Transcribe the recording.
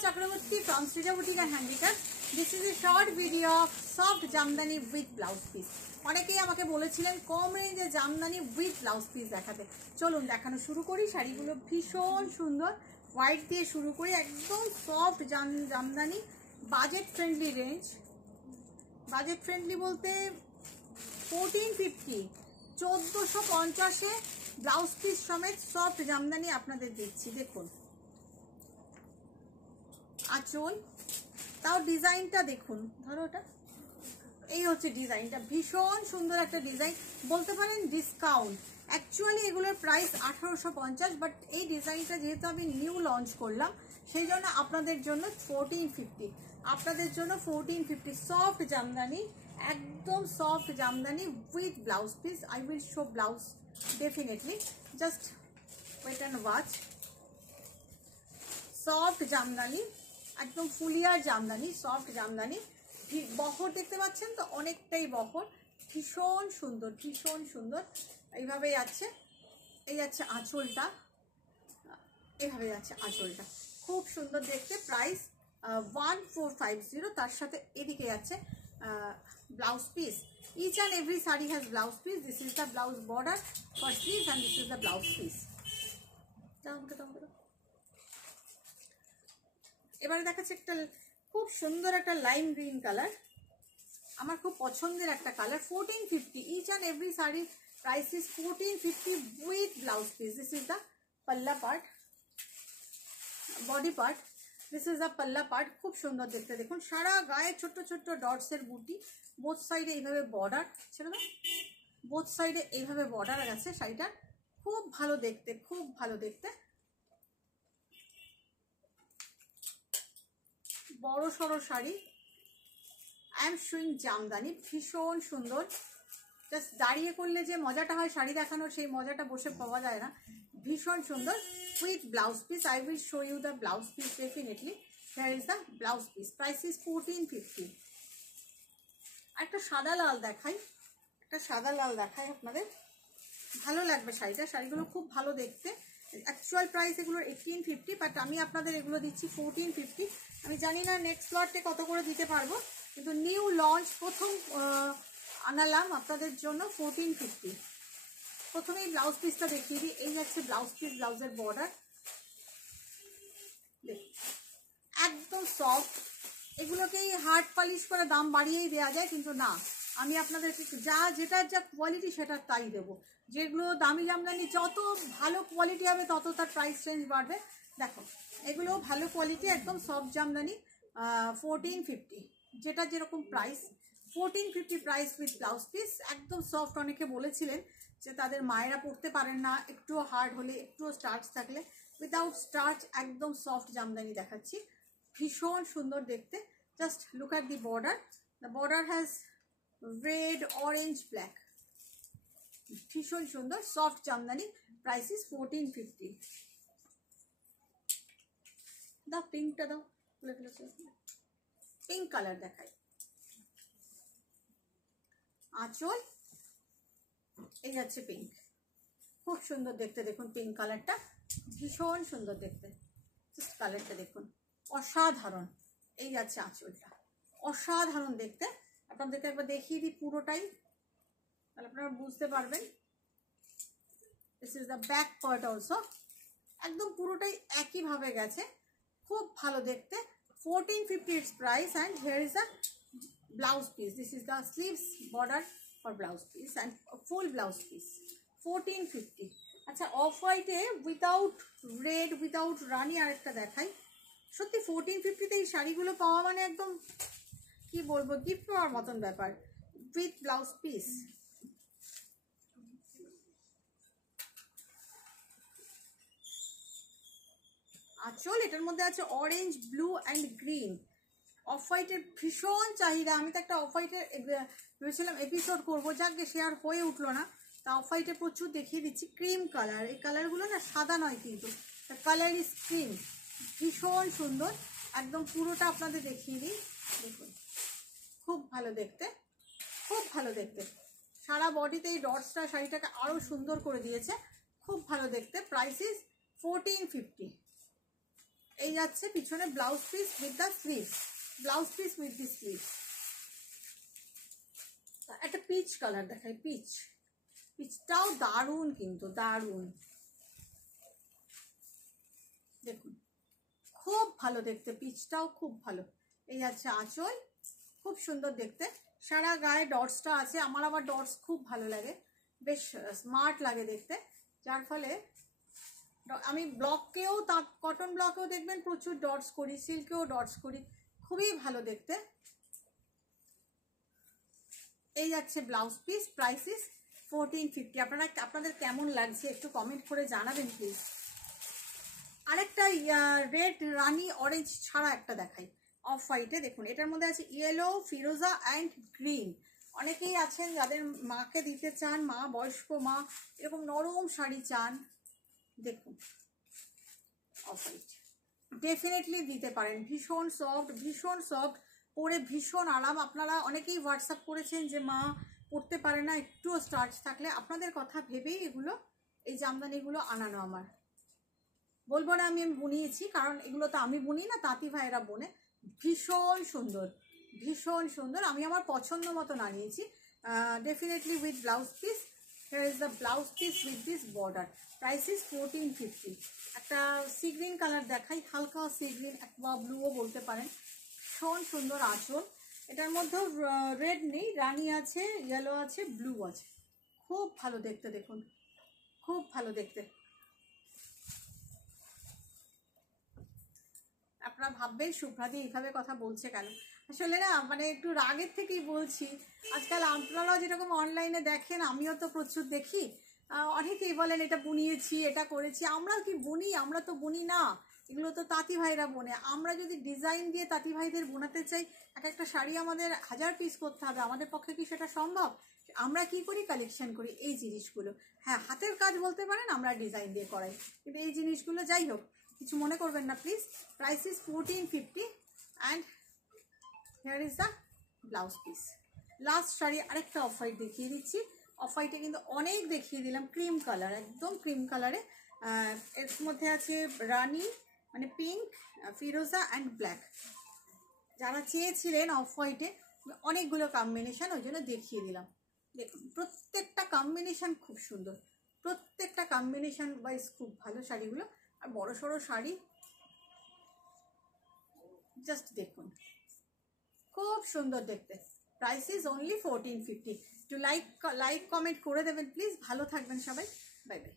Chakraborty from Srija Boutique and Handicrafts. This is a short video of soft Jamdani with blouse piece. অনেকেই আমাকে বলেছিলেন কম রেঞ্জে Jamdani with blouse piece দেখাতে। চলুন দেখানো শুরু করি। শাড়িগুলো ভীষণ সুন্দর, হোয়াইট দিয়ে শুরু করি, একদম soft Jamdani, budget friendly range. Budget friendly বলতে 1450 1450-এ ব্লাউজ পিস সমেত সফট জামদানি আপনাদের দিচ্ছি। দেখুন আঁচল, তাও ডিজাইনটা দেখুন, ধরো ওটা, এই হচ্ছে ডিজাইনটা, ভীষণ সুন্দর একটা ডিজাইন। বলতে পারেন ডিসকাউন্ট, অ্যাকচুয়ালি এগুলোর প্রাইস 1850, বাট এই ডিজাইনটা যেহেতু আমি নিউ লঞ্চ করলাম সেই জন্য আপনাদের জন্য 1450, আপনাদের জন্য 1450 সফট জামদানি, একদম soft jamdani with blouse piece. I will show blouse definitely, just wait and watch. Soft jamdani, একদম ফুলিয়ার জামদানি, সফট জামদানি। বহর দেখতে পাচ্ছেন তো, অনেকটাই বহর, ভীষণ সুন্দর, ভীষণ সুন্দর। এইভাবে যাচ্ছে, এই যাচ্ছে আঁচলটা, এইভাবে যাচ্ছে আঁচলটা, খুব সুন্দর দেখতে। প্রাইস 1450। তার সাথে এদিকে যাচ্ছে blouse piece. Each and every sari has blouse piece. This is the blouse border for sleeves and this is the blouse piece. এবারে দেখাচ্ছে একটা খুব সুন্দর একটা লাইম গ্রিন কালার, আমার খুব পছন্দের একটা colour. 1450, each and every sari price is 1450 with blouse piece. This is the palla part, body part, this is the palla part. খুব সুন্দর দেখতে, দেখুন সারা গায়ে ছোট্ট ছোট্ট ডটসের বুটি, বোথ সাইডে এইভাবে বর্ডার, ছেড়ে দাও, বোথ সাইডে এইভাবে বর্ডার আছে শাড়িটা, খুব ভালো দেখতে, খুব ভালো দেখতে। বড় সড়ো sari, I am showing Jamdani, ভীষণ সুন্দর। জাস্ট দাঁড়িয়ে করলে যে মজাটা হয় শাড়ি দেখানোর, সেই মজাটা বসে পাওয়া যায় না। ভীষণ সুন্দর with blouse piece. I will show you the blouse piece definitely. Here is the blouse piece, price is 1450। একটা সাদা লাল দেখাই, একটা সাদা লাল দেখাই আপনাদের, ভালো লাগবে শাড়িটা। শাড়িগুলো খুব ভালো দেখতে। অ্যাকচুয়াল প্রাইস এগুলোর 1850, বাট আমি আপনাদের এগুলো দিচ্ছি 1450। আমি জানি না নেক্সট লটে কত করে দিতে পারবো, কিন্তু নিউ লঞ্চ প্রথম আনালাম আপনাদের জন্য 1450। প্রথমেই ব্লাউজ পিসটা দেখিয়ে দিই। এই যাচ্ছে ব্লাউজ পিস, ব্লাউজের বর্ডার একদম সফট। এগুলোকেই হার্ড পলিশ করে দাম বাড়িয়েই দেওয়া যায়, কিন্তু না, আমি আপনাদেরকে যেটার যা কোয়ালিটি সেটা তাই দেবো। যেগুলো দামি জামদানি যত ভালো কোয়ালিটি হবে তত তার প্রাইস রেঞ্জ বাড়বে। দেখো এগুলো ভালো কোয়ালিটি, একদম সফট জামদানি, 1450, যেটা যেরকম price 1450 price with blouse piece, একদম সফট। অনেকে বলেছিলেন যে তাদের মায়েরা পরতে পারেন না, একটুও হার্ড হলে, একটুও স্টার্চ থাকলে, উইদাউট স্টার্চ একদম সফট জামদানি দেখাচ্ছি, ভীষণ সুন্দর দেখতে। Just look at the border, the border has red, orange, black, ভীষণ সুন্দর সফট জামদানি। Price is 1450। দাও পিঙ্কটা দাও, খুলে ফেলেছে, পিঙ্ক কালার দেখায়। আঁচল, এই যাচ্ছে পিঙ্ক, খুব সুন্দর দেখতে, দেখুন পিঙ্ক কালারটা, ভীষণ সুন্দর দেখতে। জাস্ট কালারটা দেখুন, অসাধারণ। এই যাচ্ছে আঁচলটা, অসাধারণ দেখতে। আপনাদেরকে একবার দেখিয়ে দিই পুরোটাই, তাহলে আপনারা বুঝতে পারবেন। This is the back part also, একদম পুরোটাই একইভাবে গেছে, খুব ভালো দেখতে। 1450 its price, and here is the blouse piece. This is the sleeves border for blouse piece and full blouse piece, 1450। আচ্ছা, অফ হোয়াইটে উইদাউট রেড, উইদাউট রানি আরেকটা দেখাই। সত্যি 1450-তে এই শাড়িগুলো পাওয়া মানে একদম কি বলবো, গিফট পাওয়ার মতন ব্যাপার, উইথ ব্লাউজ পিস। আঁচল, এটার মধ্যে আছে orange, blue and green. Of হোয়াইটের ভীষণ চাহিদা, আমি তো একটা অফ হোয়াইটের ভেবেছিলাম এপিসোড করবো, যাকে শেয়ার হয়ে উঠলো না, তা অফ হোয়াইটে প্রচুর দেখিয়ে দিচ্ছি। ক্রিম কালার, এই কালারগুলো না সাদা নয়, কিন্তু কালার ইজ ক্রিম, ভীষণ সুন্দর, একদম পুরোটা আপনাদের দেখিয়ে দিই। দেখুন খুব ভালো দেখতে, খুব ভালো দেখতে। সারা বডিতে এই ডটসটা শাড়িটাকে আরও সুন্দর করে দিয়েছে, খুব ভালো দেখতে। Price is 1450। এই যাচ্ছে পিছনে blouse piece with the sleeve, blouse piece with the sleeve. একটা পিচ কালার দেখাই, পিচ, পিচটাও দারুণ কিন্তু দারুণ, দেখুন খুব ভালো দেখতে, পিচটাও খুব ভালো। এই যাচ্ছে আঁচল, খুব সুন্দর দেখতে, সারা গায়ে ডটসটা আছে। আমার আবার ডটস খুব ভালো লাগে, বেশ স্মার্ট লাগে দেখতে, যার ফলে আমি ব্লকেও, কটন ব্লকেও দেখবেন প্রচুর ডটস করি, সিল্কেও ডটস করি, খুবই ভালো দেখতে। এই যাচ্ছে ব্লাউজ পিস, প্রাইসিস 1450। আপনাদের কেমন লাগছে একটু কমেন্ট করে জানাবেন প্লিজ। আরেকটা রেড রানি অরেঞ্জ ছাড়া একটা দেখাই, অফ হোয়াইটে। দেখুন এটার মধ্যে আছে ইয়েলো, ফিরোজা অ্যান্ড গ্রিন। অনেকেই আছেন যাদের মাকে দিতে চান, মা বয়স্ক মা এরকম নরম শাড়ি চান, দেখুন অফ হোয়াইট ডেফিনেটলি দিতে পারেন। ভীষণ সফট, ভীষণ সফট, পরে ভীষণ আরাম। আপনারা অনেকেই হোয়াটসঅ্যাপ করেছেন যে মা পরতে পারে না একটুও স্টার্চ থাকলে, আপনাদের কথা ভেবেই এগুলো, এই জামদানিগুলো আনানো আমার। বলবো না আমি বুনিয়েছি, কারণ এগুলো তো আমি বুনি না, তাঁতি ভাইয়েরা বোনে। ভীষণ সুন্দর, ভীষণ সুন্দর, আমি আমার পছন্দ মতো আনিয়েছি। Definitely with blouse piece. Here is the blouse piece with this border. Price is 1450। একটা সি গ্রিন কালার দেখাই, হালকা সি গ্রিন, অথবা ব্লুও বলতে পারেন। ভীষণ সুন্দর আঁচল, এটার মধ্যেও রেড নেই, রানি আছে, ইয়েলো আছে, ব্লু আছে, খুব ভালো দেখতে, দেখুন খুব ভালো দেখতে। আপনারা ভাববেন শুভ্রাদি এইভাবে কথা বলছে কেন, আসলে না মানে একটু রাগের থেকেই বলছি। আজকাল আপনারাও যেরকম অনলাইনে দেখেন, আমিও তো প্রচুর দেখি, অনেকেই বলেন এটা বুনিয়েছি, এটা করেছি। আমরা কি বুনি? আমরা তো বুনি না, এগুলো তো তাঁতি ভাইরা বোনে। আমরা যদি ডিজাইন দিয়ে তাঁতি ভাইদের বোনাতে চাই, এক একটা শাড়ি আমাদের 1000 পিস করতে হবে, আমাদের পক্ষে কি সেটা সম্ভব? আমরা কি করি, কালেকশন করি এই জিনিসগুলো। হ্যাঁ, হাতের কাজ বলতে পারেন, আমরা ডিজাইন দিয়ে করাই, কিন্তু এই জিনিসগুলো যাই হোক, কিছু মনে করবেন না please. Price is 1450 and here is the blouse piece. Last sari আরেকটা অফ হোয়াইট দেখিয়ে দিচ্ছি। অফ হোয়াইটে কিন্তু অনেক দেখিয়ে দিলাম, ক্রিম কালার, একদম ক্রিম কালারে। এর মধ্যে আছে রানি মানে পিঙ্ক, ফিরোজা অ্যান্ড ব্ল্যাক। যারা চেয়েছিলেন অফ হোয়াইটে অনেকগুলো কম্বিনেশন, ওই জন্য দেখিয়ে দিলাম। দেখুন প্রত্যেকটা কম্বিনেশন খুব সুন্দর, প্রত্যেকটা কম্বিনেশন ওয়াইজ খুব ভালো শাড়িগুলো। আর বড় সড়ো শাড়ি, জাস্ট দেখুন খুব সুন্দর দেখতে। Price is only 1450। একটু লাইক কমেন্ট করে দেবেন প্লিজ। ভালো থাকবেন সবাই, বাই বাই।